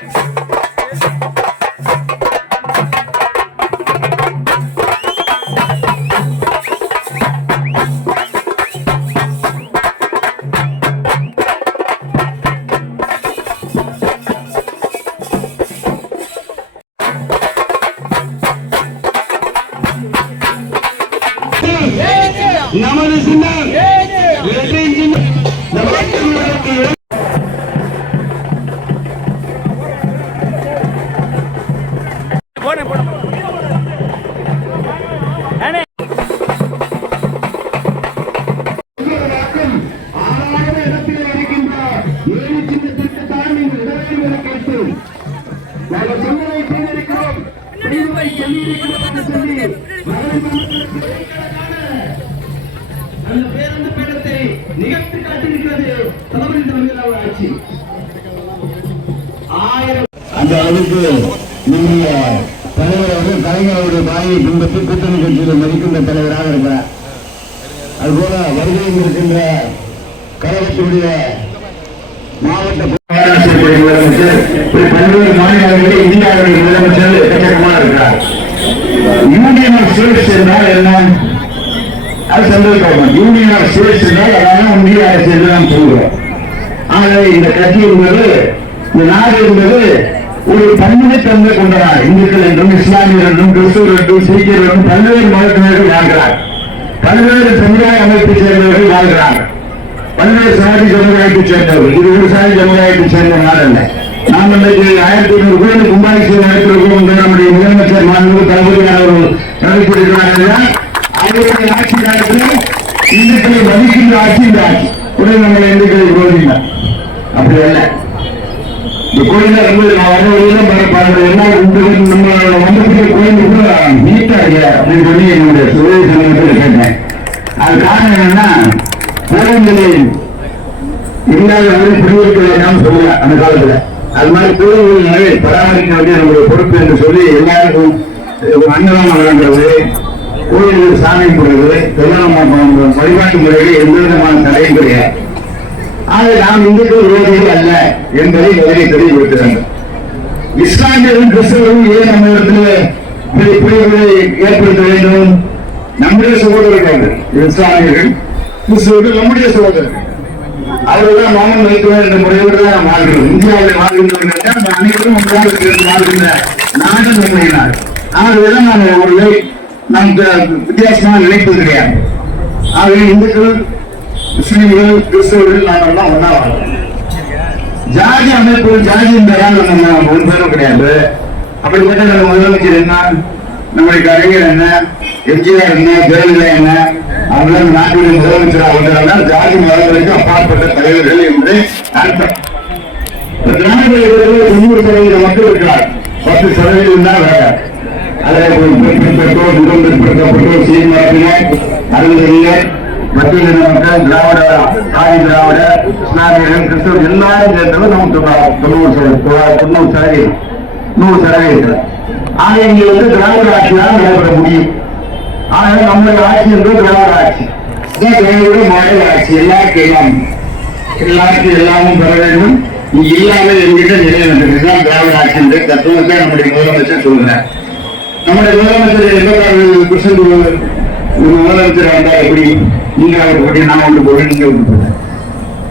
நமது கூட்டணி கட்சியில் மதிக்கின்ற தலைவராக இருக்கிறார். அதுபோல வருகையில் இருக்கின்ற கழகத்தினுடைய மாவட்ட முதலமைச்சர் பல்வேறு மாநிலங்களில் இந்தியாவுடைய முதலமைச்சர் எக்கச்சக்கமாக இருக்கிறார் யூனியன் ஆஃப் ஸ்டேட்ஸ் என்றால் என்ன அது central government union of states என்றால் அதான் இந்திய அரசு என்று நாம் சொல்கிறோம் இந்த கட்சி என்பது இந்த நாடு என்பது ஒரு பன்முகத்தன்மை கொண்ட நாடு இந்துக்கள் என்றும் இஸ்லாமியர் என்றும் கிறிஸ்துவர் என்றும் சீக்கியர் என்றும் பல்வேறு மதத்தினர்கள் வாழ்கிறார். பல்வேறு சமுதாய அமைப்பை சேர்ந்தவர்கள் வாழ்கிறார்கள் பல்வேறு சாதி சமுதாயத்தைச் சேர்ந்தவர்கள். இது ஒரு சாதி சமுதாயத்தைச் சேர்ந்த நாடு அல்ல. நாம் இன்றைக்கு ஆயிரத்தி ஐநூறு கோயில் கும்பாபிஷேகம் நடத்திருக்கோம் என்று நம்முடைய முதலமைச்சர் மாண்பு தளபதியானவர்கள் நடத்திருக்கிறார்கள் அவருடைய ஆட்சி காலத்தில் இந்துக்களை மதிக்கின்ற ஆட்சி இந்த ஆட்சி. உடனே நம்மளை இந்துக்களை விரோதிங்க அப்படி அல்ல. கோயில வந்து நான் வர வழியில பாருங்க எல்லாம் வந்ததுக்கு நீட்டா இல்லையா அப்படின்னு சொல்லி என்னுடைய சுவை சமயத்தில் கேட்டேன். அது காரணம் என்னன்னா கோயில்களில் இல்லாதவரை குடியிருக்க சொல்லல அந்த காலத்துல. அது மாதிரி கோயில்களை பராமரிக்க வேண்டிய நம்முடைய பொறுப்பு என்று சொல்லி எல்லாருக்கும் அன்னதானம் வழங்குறது கோயிலுக்கு சாமி போடுறது கல்யாணம் வழிபாட்டு முறைகள் எந்த விதமான தடையும் கிடையாது. ஆக நாம் இந்துக்கள் விரோதிகள் அல்ல என்பதை முதலில் தெளிவுபடுத்துகிறார்கள் இஸ்லாமியரும் கிறிஸ்தவரும் ஏன் நம்ம இடத்துல பிரிவுகளை ஏற்படுத்த வேண்டும்? நம்முடைய சகோதரர்கள் இஸ்லாமியர்கள் கிறிஸ்தவர்கள் நம்முடைய சகோதரர்கள். அவர்கள் மௌனம் வைக்கிறோம் என்ற முறையோடு தான் நாம் வாழ்கிறோம். இந்தியாவில் வாழ்கின்றவர்கள் தான் அனைவரும் ஒன்றாக சேர்ந்து வாழ்கின்ற நாடு நம்முடைய நாடு. ஆகவேதான் நாம் அவர்களை நாம் வித்தியாசமாக நினைப்பது கிடையாது. ஆகவே இந்துக்கள் முஸ்லீம்கள் கிறிஸ்தவர்கள் நாம் ஒன்றா வாழ்றோம் ஜாதி அமைப்பு ஜாதி பெறாங்க நம்ம கிடையாது. அப்படிப்பட்ட நம்ம முதலமைச்சர் என்ன? நம்முடைய கலைஞர் என்ன? எம்ஜிஆர் என்ன? ஜெயலலிதா என்ன? அவங்களாம் நாட்டுடைய முதலமைச்சராக வந்ததால் ஜாதி மதங்களுக்கு அப்பாற்பட்ட தலைவர்கள் என்று அர்த்தம் இந்த தொண்ணூறு சதவீத மக்கள் இருக்கிறார். பத்து சதவீதம் தான் வேற. அதில் பெற்றோர் மிகவும் பிற்படுத்தப்பட்டோர் சீர்மரப்பினர் அறிஞர் மத்திய மக்கள் திராவிட ஆதி திராவிட இஸ்லாமியர்கள் கிறிஸ்தவர் எல்லாரும் சேர்ந்தவங்க நம்ம தொண்ணூறு தொண்ணூறு சதவீதம் தொண்ணூறு சதவீதம் நூறு சதவீதம் ஆக இங்க வந்து திராவிட ஆட்சி தான் நடைபெற முடியும். ஆக நம்முடைய ஆட்சி என்பது திராவிட ஆட்சி. இதான் திராவிட மாடல் ஆட்சி. எல்லாருக்கும் எல்லாம் எல்லாருக்கும் எல்லாமும் பெற வேண்டும். இங்க எல்லாமே எங்கிட்ட நிறைவேற்றதுதான் திராவிட ஆட்சி என்ற தத்துவத்தை நம்முடைய முதலமைச்சர் சொல்றார் நம்முடைய முதலமைச்சர் எண்பத்தாறு பர்சன்ட் ஒரு முதலமைச்சர் எப்படி நீங்க அவர் போட்டி நான் ஒன்று போடுறேன் நீங்க ஒன்று போடுறேன்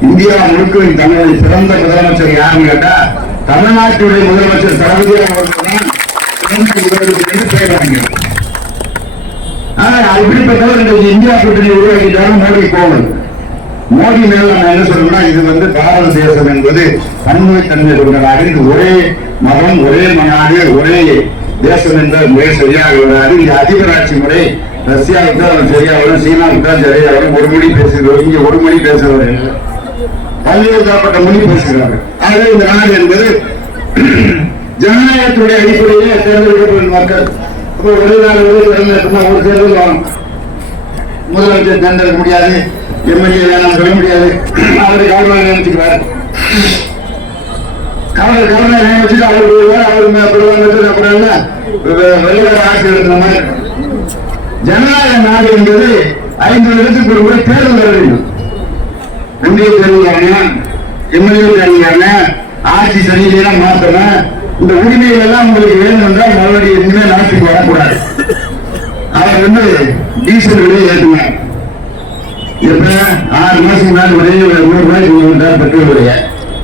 இந்தியா முழுக்க தமிழ் சிறந்த முதலமைச்சர் யாருன்னு கேட்டா தமிழ்நாட்டுடைய முதலமைச்சர் தளபதி அவர்கள் தான் இந்தியா கூட்டணி உருவாக்கிட்டாலும் மோடி கோவல் மோடி மேல நான் என்ன சொல்லணும்னா இது வந்து பாரத தேசம் என்பது பன்முகத்தன்மை கொண்ட நாடு இது ஒரே மதம் ஒரே நாடு ஒரே தேசம் என்ற முறை சரியாக வராது. இது அதிபராட்சி முறை ரஷ்யா தான் சரியா வரும் சீனா தான் சரியா வரும் ஒரு மொழி பேசுகிறவர் இங்க ஒரு மொழி பேசுகிறவர் இல்லை. பல்வேறு தரப்பட்ட மொழி பேசுகிறார்கள் ஆகவே இந்த நாடு என்பது ஜனநாயகத்துடைய அடிப்படையிலே தேர்ந்தெடுக்கப்படும் மக்கள். அப்போ ஒரே தேர்ந்தெடுக்கணும் ஒரு தேர்தல் முதலமைச்சர் தேர்ந்தெடுக்க முடியாது. எம்எல்ஏ வேணாம் சொல்ல முடியாது. அவரை கவர்னர் நினைச்சுக்கிறார். கவர்னர் கவர்னர் நினைச்சுட்டு அவர் போடுவார் அவர் பிரதமர் அப்புறம் என்ன வெளிநாடு ஆட்சி எடுக்கிற மாதிரி ஜனநாயக நாடு என்பது ஐந்து வருடத்துக்கு ஒரு முறை தேர்தல் வர வேண்டும் ஒன்றிய தேர்தல் எம்எல்ஏ தேர்தல் ஆட்சி சரியில்லாம் மாத்தணும் இந்த உரிமைகள் எல்லாம் உங்களுக்கு வேணும் என்றால் மறுபடியும் இனிமேல் நாட்டுக்கு வரக்கூடாது அவர் வந்து டீசல் விலையை ஏற்றுனார். இப்ப ஆறு மாசம் முன்னாடி ஒரே நூறு ரூபாய் கொண்டு வந்தார் பெட்ரோல் விலையை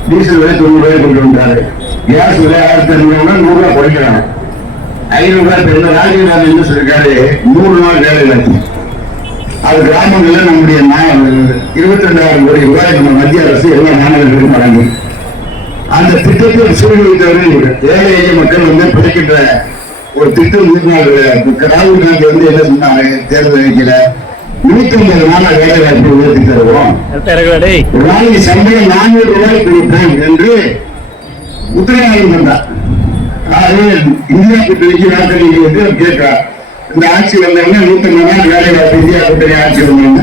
டீசல் விலை தொண்ணூறு ரூபாய் கொண்டு வந்தாரு. கேஸ் விலை ஆயிரத்தி ஐநூறு நூறு ரூபாய் குறைக்கிறாங்க. ஐநூறு பேர் இப்ப ராஜீவ்காந்தி என்ன சொல்லிருக்காரு? நூறு நாள் வேலை வாய்ப்பு அது கிராமங்கள்ல நம்முடைய இருபத்தி ரெண்டாயிரம் கோடி ரூபாய் நம்ம மத்திய அரசு எல்லா மாநிலங்களுக்கும் வழங்கும் அந்த திட்டத்தை சூழ்நிலைத்தவர்கள் ஏழை எளிய மக்கள் வந்து பிழைக்கின்ற ஒரு திட்டம் இருந்தாங்க ராகுல் காந்தி வந்து என்ன சொன்னாங்க தேர்தல் அறிக்கையில நூத்தி ஐம்பது நாள வேலை வாய்ப்பு உயர்த்தி தருவோம் ஒரு நாளைக்கு சம்பளம் நானூறு ரூபாய் கொடுப்பேன் என்று உத்தரவாதம் தந்தார் இந்தியா கூட்டணிக்கு வாக்களிங்க வந்து கேட்கிறார் இந்த ஆட்சி வந்தவங்க நூத்தி ஐம்பது நாள் வேலை வாய்ப்பு இந்தியா கூட்டணி ஆட்சி வந்தாங்க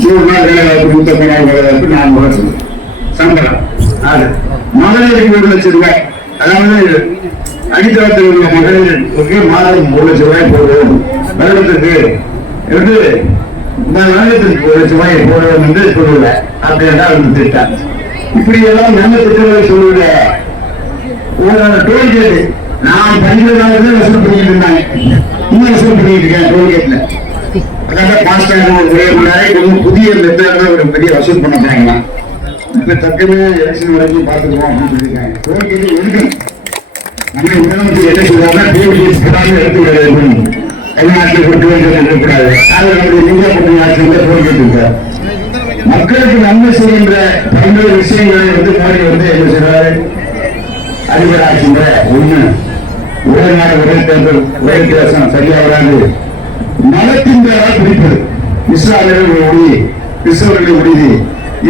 நூறு நாள் வேலை வாய்ப்பு நூத்தி ஐம்பது நாள் வேலை வாய்ப்பு நான்கு வருஷம் சம்பளம். அது மகளிருக்கு ஒரு லட்சம் ரூபாய். அதாவது அடித்தளத்தில் உள்ள மகளிருக்கு மாதம் ஒரு லட்சம் ரூபாய் போடுவோம் வருடத்துக்கு என்று இந்த வருடத்திற்கு ஒரு லட்சம் ரூபாய் போடுவோம் என்று சொல்லுவேன் அப்படின்னா அந்த திட்டம் இப்படி எல்லாம் நல்ல திட்டங்களை சொல்லுவேன் ஒரு டோல்கேட் நான் படிக்கிற காலத்துல வசூல் பண்ணிட்டு இருந்தாங்க இன்னும் வசூல் பண்ணிட்டு இருக்கேன் டோல்கேட்ல அதாவது பாஸ்டாக ஒரே முன்னாடி கொஞ்சம் புதிய மெத்தட்ல ஒரு பெரிய வசூல் பண்ண போறாங்களாம் இப்ப தக்கமே எலெக்ஷன் வரைக்கும் பார்த்துக்குவோம் அப்படின்னு சொல்லியிருக்காங்க. டோல்கேட் எடுக்கணும் நம்ம முதலமைச்சர் என்ன சொல்றாங்க டோல்கேட் கூடாது எடுத்து விட. வேண்டும் தமிழ்நாட்டில் இருக்கக்கூடாது அது நம்முடைய இந்தியா கூட்டணி டோல்கேட் மக்களுக்கு நன்மை செய்கின்ற பல்வேறு விஷயங்களை வந்து மோடி வந்து என்ன செய்றாரு அதிபர் ஆட்சின்ற ஒண்ணு. ஒரே நாடு ஒரே தேர்தல் ஒரே தேசம் சரியா வராது. மதத்தின் பெயரால் பிடிப்பது. இஸ்லாமியர்கள் ஒளி கிறிஸ்தவர்கள் ஒளிது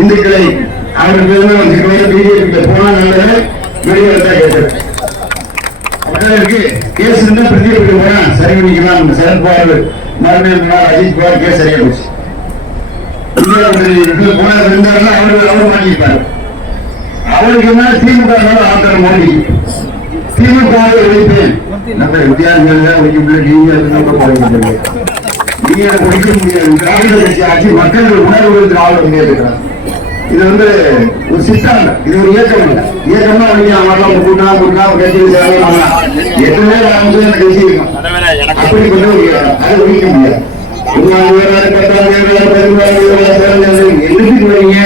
இந்துக்களை அவர்கள் பிஜேபி போனா நல்லது வெளியில கேட்டது. மக்களுக்கு கேஸ் இருந்தா பிரதீப் போனா சரி பண்ணிக்கலாம். சரத்பவார் மறுபடியும் அஜித் பவார் கேஸ் சரியா போச்சு. இந்தியா கூட்டணி இருந்தாருன்னா அவர் அவர் மாட்டிப்பாரு அவருக்கு என்ன திமுக மேல ஆத்திரம் மோடி. திமுக வை ஒழிப்பேன். நம்ம வித்தியாசங்கள் ஒழிக்க முடியல நீங்க முடியாது ஒழிக்க முடியாது. திராவிட கட்சி ஆட்சி மக்கள் உணர்வு திராவிட முன்னேற்றாங்க இது வந்து ஒரு சித்தாந்தம். இது ஒரு இயக்கம் இல்லை இயக்கம்னா நீங்க அவங்களாம் கூட்டா கூட்டா கட்சி சேரலாம் எத்தனை வந்து அந்த கட்சி இருக்கும். அப்படிப்பட்ட ஒரு இயக்கம். அதை ஒழிக்க முடியாது. உருவாங்க எதுக்கு போறீங்க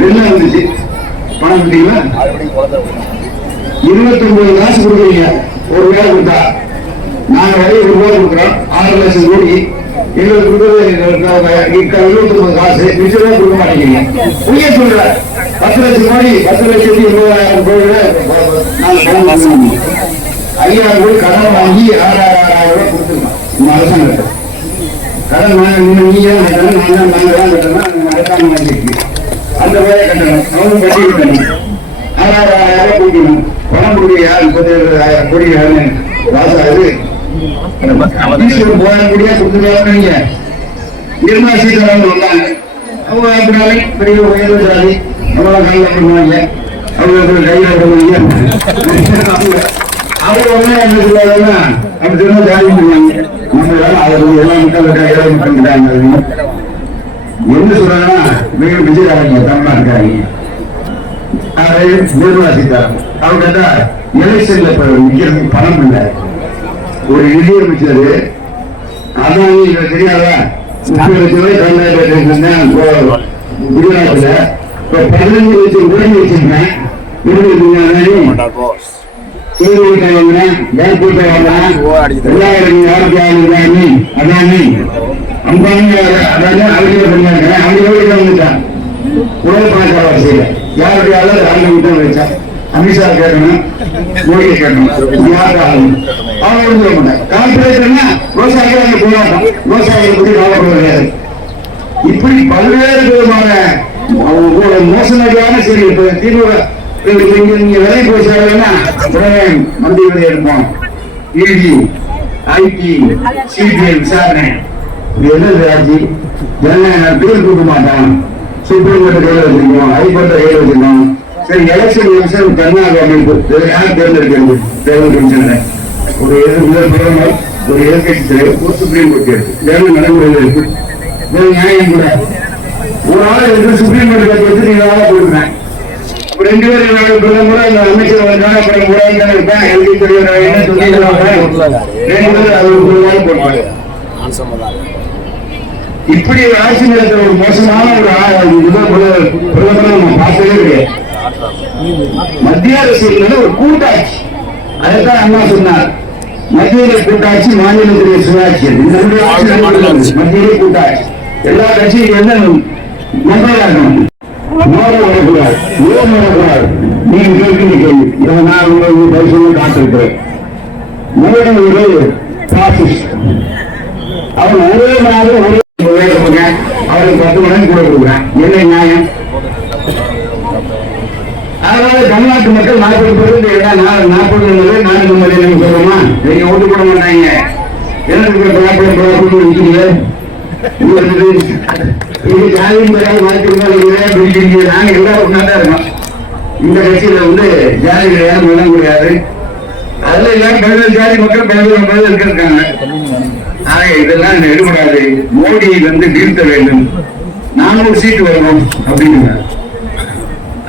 வெள்ளம் வந்துச்சு. பணம் இருபத்தி ஒன்பது காசு கொடுக்குறீங்க. ஒரு வேலை கொடுத்தா. நாங்க வரைய ஒரு ரூபாய் கொடுக்குறோம். ஆறு லட்சம் கோடி. எங்களுக்கு கொடுக்குறது இருபத்தி ஒன்பது காசு. மிச்சம் ரூபாய் கொடுக்க மாட்டேங்கிறீங்க. உண்மையை சொல்ற பத்து லட்சம் கோடி பத்து லட்சத்தி இருபதாயிரம் கோடி நாங்க ஐயாயிரம் கோடி கடன் வாங்கி ஆறாயிரம் ரூபாய் கொடுத்துருக்கோம். இந்த அரசாங்கத்தை கடன் வாங்க நீங்க நீங்க தான் நாங்க தான் கட்டணும் அரசாங்கம் வாங்கிருக்கு அந்த வேலை கட்டணம். அவங்க வட்டி கட்டணும் ஆறாயிரம் ஆயிரம் கொடுக்கணும் பணம் கொடுக்க முப்பத்தி ஆயிரம் கோடி வாசம் போயிரம் கோடியா கொடுத்துருவாங்க நிர்மலா சீதாராமன் வந்தாங்க அவங்க அப்படினாலே பெரிய உயர்வு ஜாதி அவங்கள கையில பண்ணுவாங்க அவங்க கையில பண்ணுவாங்க அவங்க வந்து என்ன சொல்லுவாங்கன்னா அப்படி திரும்ப ஜாதி பண்ணுவாங்க நம்ம அவர் எல்லா மக்கள் மக்கள் இருக்காங்க என்ன சொல்றாங்கன்னா மிக விஜயகாரங்க தமிழ்நாட்டுக்காரங்க நிர்மலா சீதாராமன். அவங்க கேட்டா எலெக்ஷன்ல நிக்கிறதுக்கு பணம் இல்லை. ஒரு நிதியமைச்சர் அதான் இவருக்கு தெரியாதா? முப்பது லட்சம் ரூபாய் தமிழ்நாட்டில் இருந்தேன் குஜராத்ல இப்ப பதினஞ்சு லட்சம் கோடி வச்சிருக்கேன் அதானி? அம்பானி அதானி அவங்க பண்ணாங்க அவங்க எவ்வளவு வந்துட்டான் உலக பணக்கார வரிசையில். யாருடைய அளவு வச்சா அமித்ஷா கேட்கணும் மோடி கேட்கணும். யாருக்கு ஆகணும் அவங்க வந்து மாட்டாங்க. கார்பரேட்னா விவசாயிகள் அங்கே போராட்டம். விவசாயிகளை பற்றி கவலைப்பட கிடையாது இப்படி பல்வேறு விதமான மோசடியான சரி இப்ப திமுக நீங்க விலை போய் உடனே மந்திரி எடுப்போம். இடி ஐடி சிபிஐ விசாரணை என்ன ஆட்சி பேர் கொடுக்க மாட்டான். சுப்ரீம் கோர்ட் கையில வச்சிருக்கோம் ஹைகோர்ட் கையில வச்சிருக்கோம் சரி எலெக்ஷன் எலெக்ஷன் தனியாக அமைப்பு யார் தேர்ந்தெடுக்கிறது? தேர்தல் ஒரு எதிர் முதல் பிரதமர் ஒரு எதிர்கட்சி தலைவர் ஒரு சுப்ரீம் கோர்ட் இருக்கு நடைமுறையில் இருக்கு இது நியாயம் கூட. ஒரு ஆள் வந்து சுப்ரீம் கோர்ட் கட்சி வச்சு நீங்க ஆளை கொடுக்குறேன். ரெண்டு பேரும் நாலு பேரும் கூட இந்த அமைச்சர் வந்தாங்க அப்புறம் கூட தானே இருப்பேன் எழுதி தெரியும் என்ன சொல்லிடுவாங்க ரெண்டு பேரும் அது ஒரு நாள் போட்டாங்க இப்படி ஒரு ஆட்சி நடத்துற ஒரு மோசமான ஒரு பிரதமர் நம்ம பார்த்ததே கிடையாது. மத்திய அரசு ஒரு கூட்டாட்சி. அதைத்தான் அண்ணா சொன்னார். மத்தியில கூட்டாட்சி மாநிலத்திலே சுயாட்சி. மத்தியிலே கூட்டாட்சி. எல்லா கட்சியும் வந்து மெம்பரா இருக்கணும் மோத வரக்கூடாது. ஏன் வரக்கூடாது. நீங்க கேட்கிற கேள்வி. இதை நான் உங்களுக்கு சொல்லி காத்திருக்கிறேன். மோடி ஒரு பாசிஸ்ட் அவன் ஒரே கொடுங்க பத்து கூட கொடுக்குறேன். என்ன நியாயம்? அதனால தமிழ்நாட்டு மக்கள் நாற்பது பேருக்கு இடம் நாற்பது என்பது நான்கு மணி நம்ம சொல்லுமா நீங்க ஓட்டு போட மாட்டாங்க. எனக்கு நாற்பது பேருக்கு விற்கிறீங்க நாங்க இருக்கோம். இந்த கட்சியில வந்து ஜாதி கிடையாது மதம் கிடையாது. அதுல எல்லாம் பதினேழு ஜாதி மக்கள் பதினேழு பேர் இருக்காங்க ஆக இதெல்லாம் எடுபடாது மோடியை வந்து வீழ்த்த வேண்டும். நானூறு சீட்டு வரணும் அப்படின்னு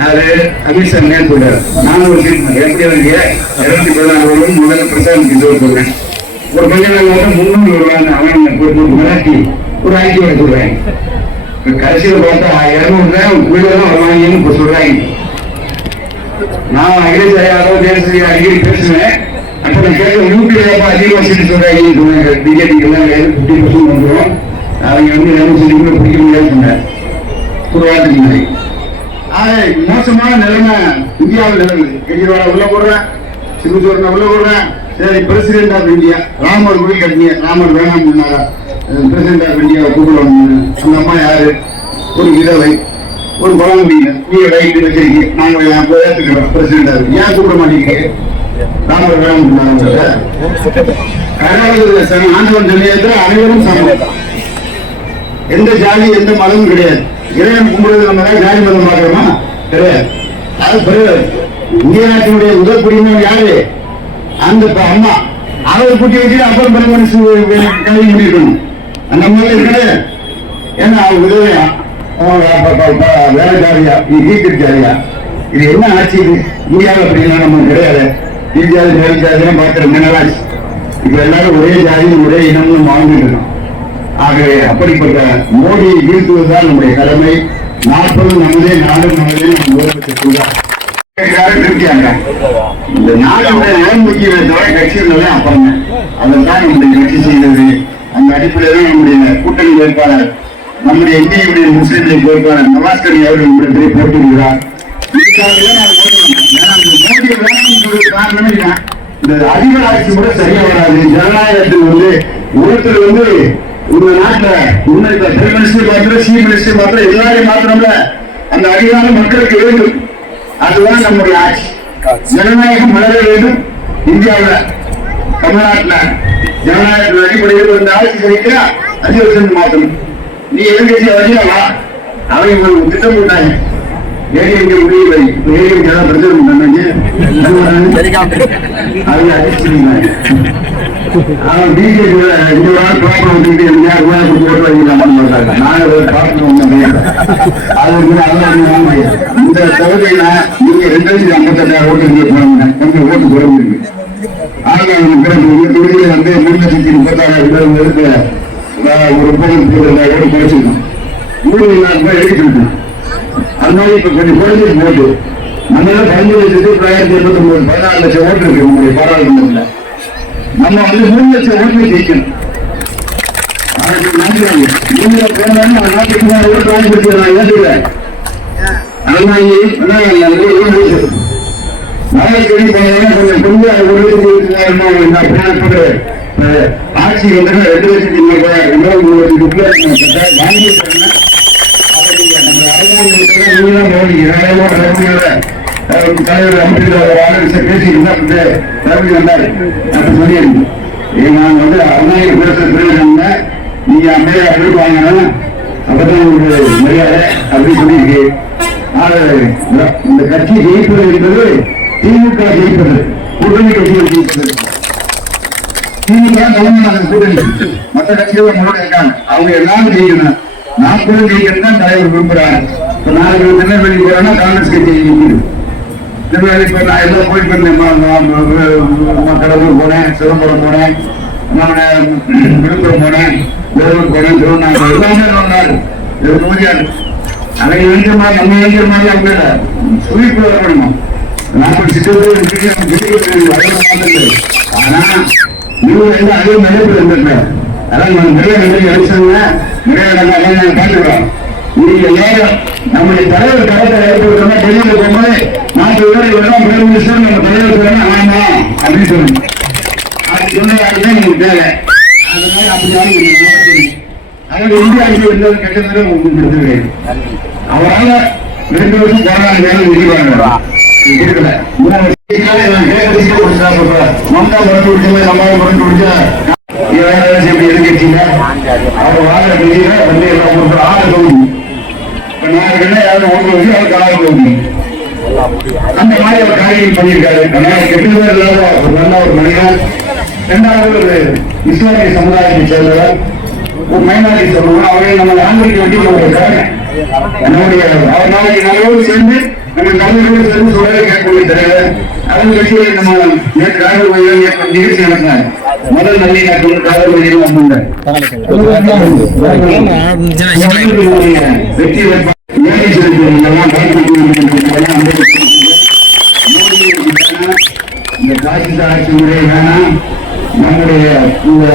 அது அமித்ஷா மேல் சொல்றாரு நானூறு சீட் எப்படி வந்து இருநூத்தி பதினாறு முதல்ல பிரசாந்த் கிஷோர் சொல்றேன் ஒரு பையன் வந்து முன்னூறு வருவாங்க அவன் மிராட்டி ஒரு ஐடி வர சொல்றாங்க கடைசியில் கடைசியில பார்த்தா இருநூறு தான் உள்ளதான் வருவாங்கன்னு இப்ப சொல்றாங்க. நான் அகிலேஷ் யாரோ தேசிய அடிக்கடி பேசுவேன். அப்ப கேட்க யூபிஐ அதிகமா சீட்டு சொல்றாங்க. சொன்னாங்க? பிஜேபிக்கு எல்லாம் ஃபிஃப்டி பர்சன்ட் வந்துடும் அவங்க வந்து இருநூறு சீட்டு பிடிக்க முடியாது சொன்னாங்க ஒரு வாரத்துக்கு முன்னாடி ஆக மோசமான நிலைமை இந்தியாவில் நிலவுது. உள்ள போடுறேன். சிவசோரனை உள்ள போடுறேன். சரி பிரசிடென்ட் ஆஃப் இந்தியா ராமர் கோயில் கட்டினீங்க ராமர் வேணாம் சொன்னாரா? பிரசிடென்ட் ஆஃப் இந்தியா கூப்பிடணும் அந்த அம்மா யாரு? ஒரு விதவை ஒரு பழங்குடியின நீங்க ரைட்டு வச்சிருக்கீங்க. நாங்க பிரசிடென்ட் ஆஃப் ஏன் கூப்பிட மாட்டீங்க? கர்நாடகத்தில் ஆண்டவன் நிலையத்தில் அனைவரும் சமம் எந்த ஜாதி எந்த மதமும் கிடையாது இறைவன் கும்பிடுறது நம்ம தான் ஜாதி மதம் பார்க்கிறோமா கிடையாது அது பிறகு இந்திய நாட்டினுடைய முதல் குடிமகன் யாரு அந்த அம்மா அவர் குட்டி வச்சு அப்புறம் பிறகு கல்வி பண்ணிருக்கணும் அந்த மாதிரி கிடையாது ஏன்னா அவர் விதவையா அவங்க ப- ப- ப- வேலைக்காரியா ஜாதியா இது என்ன ஆட்சி இந்தியாவில் அப்படின்னா நம்ம கிடையாது. இந்தியாவில் மேல் ஜாதியெல்லாம் பார்க்கிற மினராஜ் இப்ப எல்லாரும் ஒரே ஜாதி ஒரே இனம்னு வாழ்ந்துட்டு இருக்கோம். ஆகவே அப்படிப்பட்ட மோடியை வீழ்த்துவதுதான் நம்முடைய கடமை. நாற்பதும் நம்முடைய நாடு நம்மளே நம்ம முதலமைச்சர் இருக்காங்க. இந்த நாடுடைய நலமுக்கிய தவிர கட்சிகள் அப்புறம் அதைத்தான் நம்முடைய கட்சி செய்தது. அந்த அடிப்படையில் நம்முடைய கூட்டணி வேட்பாளர் நம்முடைய இந்தியாவுடைய முஸ்லிம் வேட்பாளர் நவாஸ்கரி அவர்கள் நம்மிடத்திலே போட்டிருக்கிறார் நான் இந்த வேணும்னு காரணமே இந்த அதிபர் ஆட்சி கூட சரியா வராது. ஜனநாயகத்தில் வந்து ஒருத்தர் வந்து இந்த நாட்டுல முன்னாடி பிரைம் மினிஸ்டர் மாத்திரம் சீஃப் மினிஸ்டர் மாத்திரம் எல்லாரையும் மாத்திரம்ல அந்த அதிகாரம் மக்களுக்கு வேண்டும். அதுதான் நம்முடைய ஆட்சி. ஜனநாயகம் மலர வேண்டும். இந்தியாவுல தமிழ்நாட்டுல ஜனநாயகத்தின் அடிப்படையில் இந்த ஆட்சி கிடைக்கிறா அஞ்சு வருஷம் மாத்தணும். நீ எதிர்கட்சி வரையா அவங்க திட்டம் போட்டாங்க. ஏடிஎம்கே முடியலை தான் பிரச்சனை பண்ணாங்க அவங்க அடிச்சிருந்தாங்க அவன் பிஜேபி இந்த வாரம் ப்ராப்ளம் வந்துட்டு எங்கேயா ரூபாய் கொடுத்து ஓட்டு வைக்கலாமான்னு பார்த்தாங்க நான் ஒரு ப்ராப்ளம் ஒன்று அது வந்து அதெல்லாம் முடியாது இந்த தொகுதியில நீங்க ரெண்டு லட்சத்தி ஐம்பத்தெட்டாயிரம் ஓட்டு இருக்கு போறாங்க கொஞ்சம் ஓட்டு குறைவு இருக்கு ஆக பிறகு உங்க தொகுதியில வந்து மூணு லட்சத்தி முப்பத்தாறாயிரம் பேர் இருக்கு ஒரு ஓட்டு குறைச்சிருக்கோம் மூணு ரூபாய் எடுத்துருக்கோம் அதனால இப்ப கொஞ்சம் குறைஞ்சிட்டு போட்டு நம்மளால எல்லாம் பதினஞ்சு லட்சத்தி தொள்ளாயிரத்தி எண்பத்தி ஒன்பது பதினாறு லட்சம் ஓட்டு இருக்கு உங்களுடைய பாராளுமன்றத்துல. நம்ம வந்து மூணு லட்சம் ஓட்டு ஜெயிக்கணும். ஆட்சி வந்து ரெண்டு லட்சத்தி இருபதாயிரம் மூணு லட்சத்தி வாங்கி தலைவர் அமைச்சர் பேசிட்டு வந்தாரு அப்ப சொல்லியிருக்கு நான் வந்து அருணாயிரம் நீங்க அப்படியே அப்படி வாங்கணும் அப்பதான் உங்களுக்கு மரியாதை அப்படின்னு சொல்லியிருக்கு இந்த கட்சி ஜெயிப்பது என்பது திமுக ஜெயிப்பது கூட்டணி கட்சிகள் ஜெயிப்பது திமுக கவர்மெண்ட் கூட்டணி மற்ற கட்சிகள் இருக்காங்க. அவங்க எல்லாரும் ஜெயிக்கணும் நாற்பது ஜெயிக்கணும் தான் தலைவர் விரும்புறாரு. இப்ப நாளைக்கு திருநெல்வேலி போறோம்னா காங்கிரஸ் கட்சி ஜெயிக்கணும் திருநெல்வேலி போய் நான் எல்லாம் போயிட்டு இருந்தேன். கடலூர் போனேன் சிதம்பரம் போனேன் விழுப்புரம் போனேன் வேலூர் போனேன் திருவண்ணாமலை எல்லாமே ஒரு நாள் இது நூதியார் அவங்க நினைக்கிற மாதிரி நம்ம நினைக்கிற மாதிரி அவங்க இல்ல. சுழிப்பு வரணும் நாற்பது சிக்கல் ஆனா நீங்க அதே மதிப்பு இருந்திருக்க அதான் நம்ம நன்றி அடிச்சாங்க நிறைய நம்ம பார்த்துக்கிறோம் நீங்க எல்லாரும் நம்முடைய தலைவர் கருத்தை ஏற்படுத்தணும் டெல்லியில போகும்போது நாட்டு பேர் வேணும் பிரைம் மினிஸ்டர் நம்ம தலைவர் ஆமா அப்படின்னு சொல்லணும். அது சொன்னதாகவே உங்களுக்கு தேவை. அதனால அப்படியாவது நீங்க மாற்றணும். அதாவது இந்தியாவுக்கு எந்த ஒரு கட்டத்திலும் உங்களுக்கு கொடுத்துருக்கேன் அவரால ரெண்டு வருஷம் கொரோனா நேரம் இருக்கிறாங்க இருக்கல. மூணு வருஷம் நம்ம புரண்டு விடுச்சா எப்படி எதிர்கட்சியில அவர் வாழ கட்சியில வந்து ஒரு ஆளை தொகுதி இப்ப நான் யாரும் அவருக்கு தொகுதி அந்த மாதிரி அவர் காரியம் பண்ணியிருக்காரு. அதனால கெட்டதே இல்லாத ஒரு நல்ல ஒரு மனிதன். இரண்டாவது ஒரு இஸ்லாமிய சமுதாயத்தை சேர்ந்தவர். ஒரு மைனாரிட்டி சொல்லுவோம் அவரை நம்ம ஆந்திரிக்க வேண்டிய நம்முடைய கடமை நம்முடைய அவர் நாளைக்கு நல்லோடு சேர்ந்து நம்ம தமிழர்களோடு சேர்ந்து சொல்ல கேட்கக்கூடிய தலைவர். அதன் கட்சியை நம்ம நேற்று ராகுல் வழியில் நிகழ்ச்சி நடத்தினார். முதல் நல்லிணக்கம் ராகுல் வழியில் வந்தாங்க வெற்றி இந்த காட்சி ஆட்சி முறை வேணாம். நம்முடைய இந்த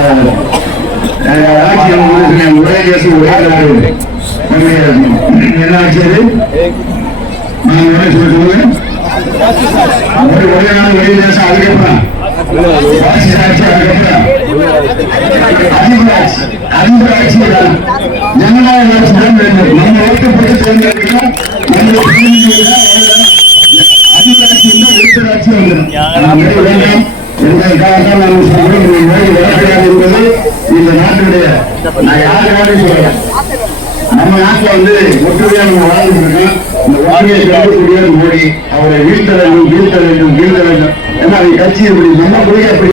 ஆட்சி ஒரே தேசம் ஒரே நாடு நான் ஒரே சொல்லுவேன் ஒரே ஒரே நாடு தேசம் அதுக்கப்புறம் ஜனநாயக வேண்டும் நம்ம ஓட்டுப்பட்டு தேர்ந்தெடுக்கிறோம் அதிபராட்சி நாம் என்பது இந்த நான் யாருக்காக சொல்றேன் நம்ம வந்து ஒற்றுமையாக நம்ம வாழ்ந்துட்டு இருக்கோம் இந்த ஒற்றுமையை மோடி அவரை வீழ்த்த வேண்டும் வீழ்த்த வேண்டும் வீழ்த்த வேண்டும். ஏன்னா அவங்க கட்சி இப்படி நம்ம போய் அப்படி